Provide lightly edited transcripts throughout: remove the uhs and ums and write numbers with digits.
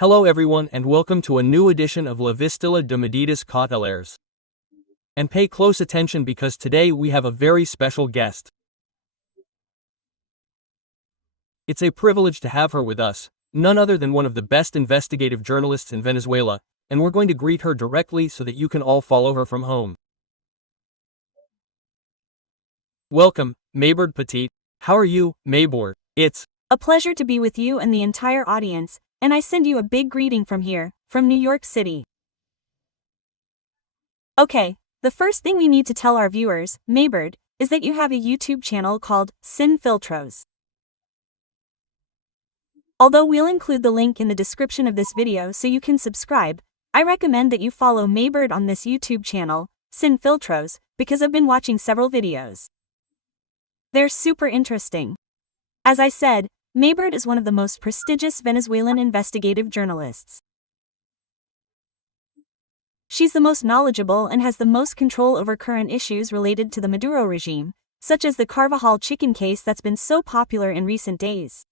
Hello everyone and welcome to a new edition of La Vistilla de Medidas Cautelares. And pay close attention because today we have a very special guest. It's a privilege to have her with us, none other than one of the best investigative journalists in Venezuela, and we're going to greet her directly so that you can all follow her from home. Welcome, Maybord Petit. How are you, Maybord? It's a pleasure to be with you and the entire audience, and I send you a big greeting from here, from New York City. Okay, the first thing we need to tell our viewers, Maybord, is that you have a YouTube channel called Sin Filtros. Although we'll include the link in the description of this video so you can subscribe, I recommend that you follow Maybord on this YouTube channel, Sin Filtros, because I've been watching several videos. They're super interesting. As I said, Maybord is one of the most prestigious Venezuelan investigative journalists. She's the most knowledgeable and has the most control over current issues related to the Maduro regime, such as the Carvajal chicken case that's been so popular in recent days.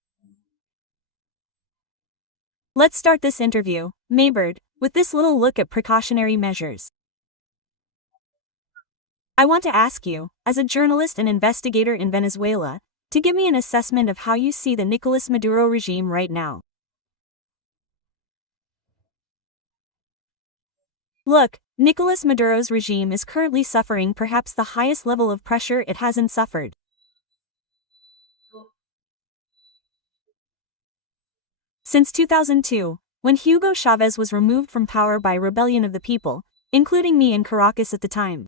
Let's start this interview, Maybord, with this little look at precautionary measures. I want to ask you, as a journalist and investigator in Venezuela, to give me an assessment of how you see the Nicolás Maduro regime right now. Look, Nicolás Maduro's regime is currently suffering perhaps the highest level of pressure it hasn't suffered. Since 2002, when Hugo Chavez was removed from power by rebellion of the people, including me in Caracas at the time.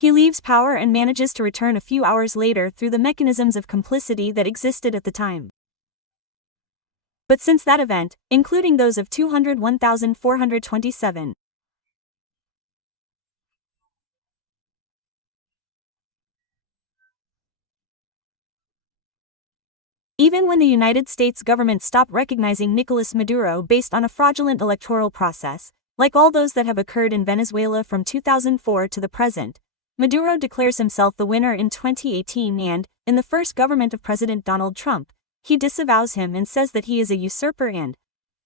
He leaves power and manages to return a few hours later through the mechanisms of complicity that existed at the time. But since that event, including those of 201,427, even when the United States government stopped recognizing Nicolás Maduro based on a fraudulent electoral process, like all those that have occurred in Venezuela from 2004 to the present, Maduro declares himself the winner in 2018 and, in the first government of President Donald Trump, he disavows him and says that he is a usurper and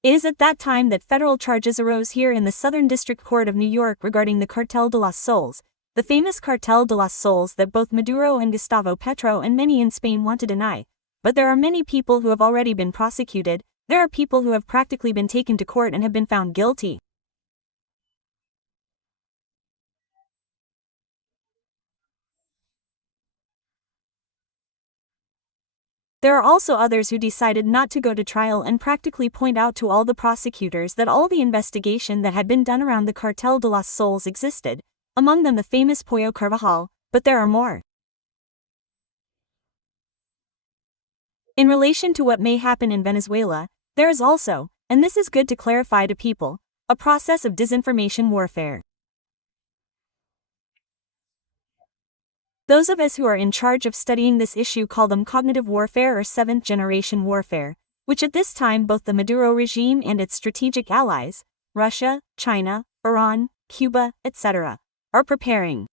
it is at that time that federal charges arose here in the Southern District Court of New York regarding the Cartel de las Soles, the famous Cartel de las Soles that both Maduro and Gustavo Petro and many in Spain want to deny. But there are many people who have already been prosecuted, there are people who have practically been taken to court and have been found guilty. There are also others who decided not to go to trial and practically point out to all the prosecutors that all the investigation that had been done around the Cartel de las Soles existed, among them the famous Pollo Carvajal, but there are more. In relation to what may happen in Venezuela, there is also, and this is good to clarify to people, a process of disinformation warfare. Those of us who are in charge of studying this issue call them cognitive warfare or seventh-generation warfare, which at this time both the Maduro regime and its strategic allies, Russia, China, Iran, Cuba, etc., are preparing.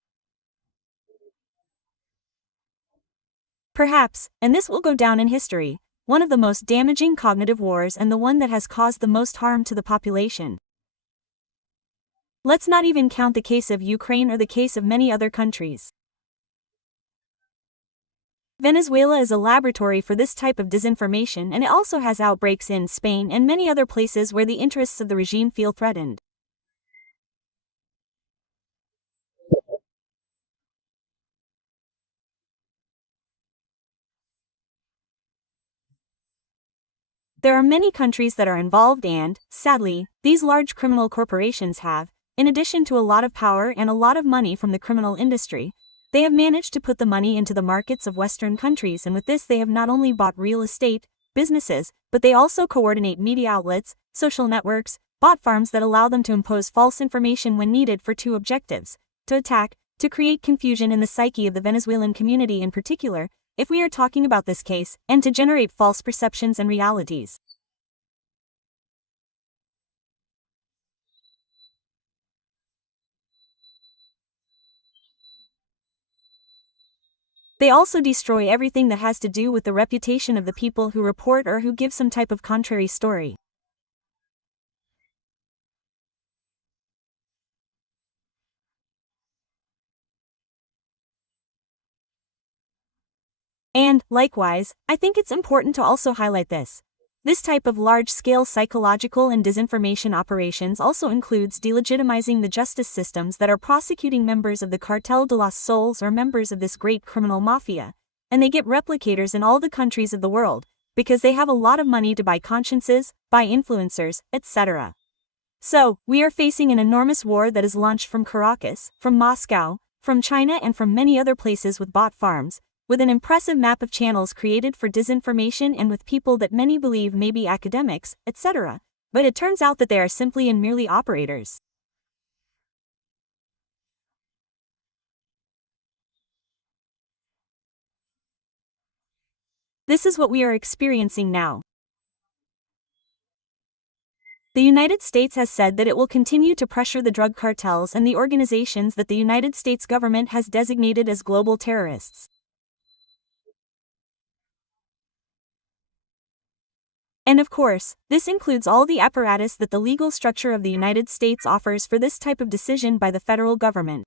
Perhaps, and this will go down in history, one of the most damaging cognitive wars and the one that has caused the most harm to the population. Let's not even count the case of Ukraine or the case of many other countries. Venezuela is a laboratory for this type of disinformation and it also has outbreaks in Spain and many other places where the interests of the regime feel threatened. There are many countries that are involved and, sadly, these large criminal corporations have, in addition to a lot of power and a lot of money from the criminal industry, they have managed to put the money into the markets of Western countries, and with this they have not only bought real estate, businesses, but they also coordinate media outlets, social networks, bot farms that allow them to impose false information when needed for two objectives: to attack, to create confusion in the psyche of the Venezuelan community in particular, if we are talking about this case, and to generate false perceptions and realities. They also destroy everything that has to do with the reputation of the people who report or who give some type of contrary story. And, likewise, I think it's important to also highlight this. This type of large-scale psychological and disinformation operations also includes delegitimizing the justice systems that are prosecuting members of the Cartel de los Soles or members of this great criminal mafia, and they get replicators in all the countries of the world, because they have a lot of money to buy consciences, buy influencers, etc. So, we are facing an enormous war that is launched from Caracas, from Moscow, from China and from many other places with bot farms, with an impressive map of channels created for disinformation and with people that many believe may be academics, etc. But it turns out that they are simply and merely operators. This is what we are experiencing now. The United States has said that it will continue to pressure the drug cartels and the organizations that the United States government has designated as global terrorists. And of course, this includes all the apparatus that the legal structure of the United States offers for this type of decision by the federal government.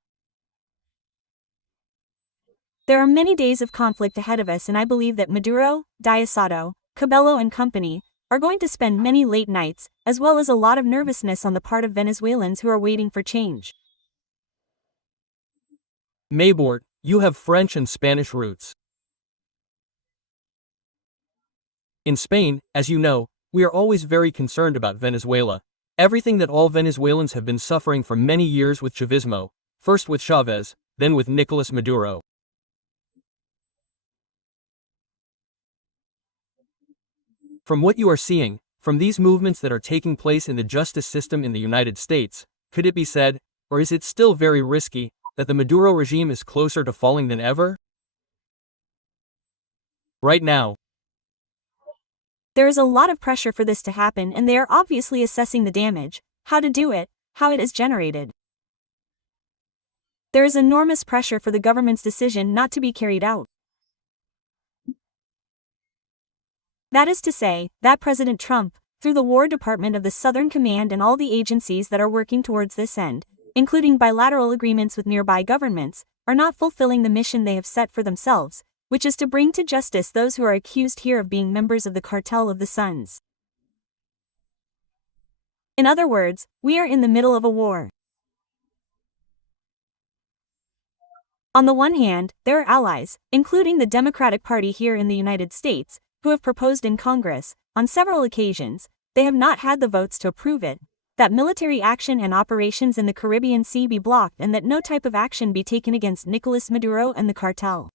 There are many days of conflict ahead of us, and I believe that Maduro, Diosdado, Cabello and company are going to spend many late nights, as well as a lot of nervousness on the part of Venezuelans who are waiting for change. Maybord, you have French and Spanish roots. In Spain, as you know, we are always very concerned about Venezuela. Everything that all Venezuelans have been suffering for many years with chavismo, first with Chavez, then with Nicolás Maduro. From what you are seeing, from these movements that are taking place in the justice system in the United States, could it be said, or is it still very risky, that the Maduro regime is closer to falling than ever? Right now, there is a lot of pressure for this to happen, and they are obviously assessing the damage, how to do it, how it is generated. There is enormous pressure for the government's decision not to be carried out. That is to say, that President Trump, through the War Department of the Southern Command and all the agencies that are working towards this end, including bilateral agreements with nearby governments, are not fulfilling the mission they have set for themselves, which is to bring to justice those who are accused here of being members of the Cartel of the Suns. In other words, we are in the middle of a war. On the one hand, there are allies, including the Democratic Party here in the United States, who have proposed in Congress, on several occasions, they have not had the votes to approve it, that military action and operations in the Caribbean Sea be blocked and that no type of action be taken against Nicolás Maduro and the cartel.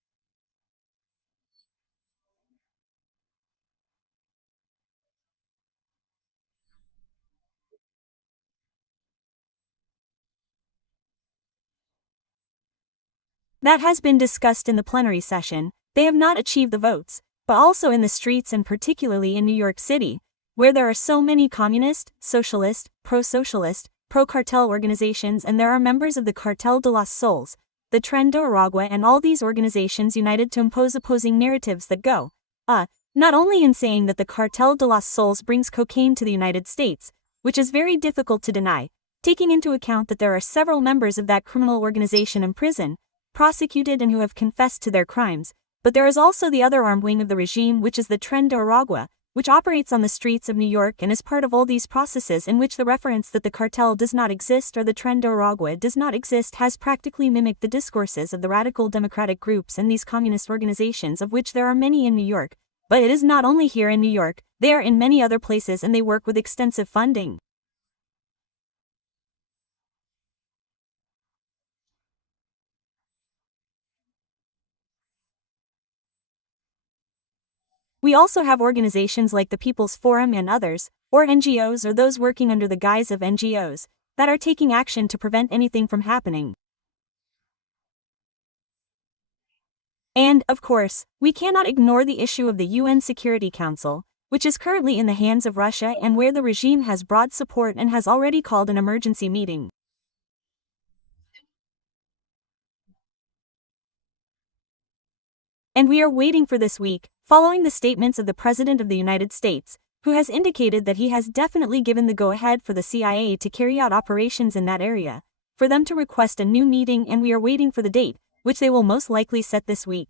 That has been discussed in the plenary session. They have not achieved the votes, but also in the streets and particularly in New York City, where there are so many communist, socialist, pro-socialist, pro-cartel organizations, and there are members of the Cartel de los Soles, the Tren de Aragua, and all these organizations united to impose opposing narratives that go, not only in saying that the Cartel de los Soles brings cocaine to the United States, which is very difficult to deny, taking into account that there are several members of that criminal organization in prison, prosecuted and who have confessed to their crimes, but there is also the other armed wing of the regime, which is the Tren de Aragua, which operates on the streets of New York and is part of all these processes in which the reference that the cartel does not exist or the Tren de Aragua does not exist has practically mimicked the discourses of the radical democratic groups and these communist organizations, of which there are many in New York. But it is not only here in New York, they are in many other places and they work with extensive funding. We also have organizations like the People's Forum and others, or NGOs or those working under the guise of NGOs, that are taking action to prevent anything from happening. And, of course, we cannot ignore the issue of the UN Security Council, which is currently in the hands of Russia and where the regime has broad support and has already called an emergency meeting. And we are waiting for this week, following the statements of the President of the United States, who has indicated that he has definitely given the go-ahead for the CIA to carry out operations in that area, for them to request a new meeting, and we are waiting for the date, which they will most likely set this week.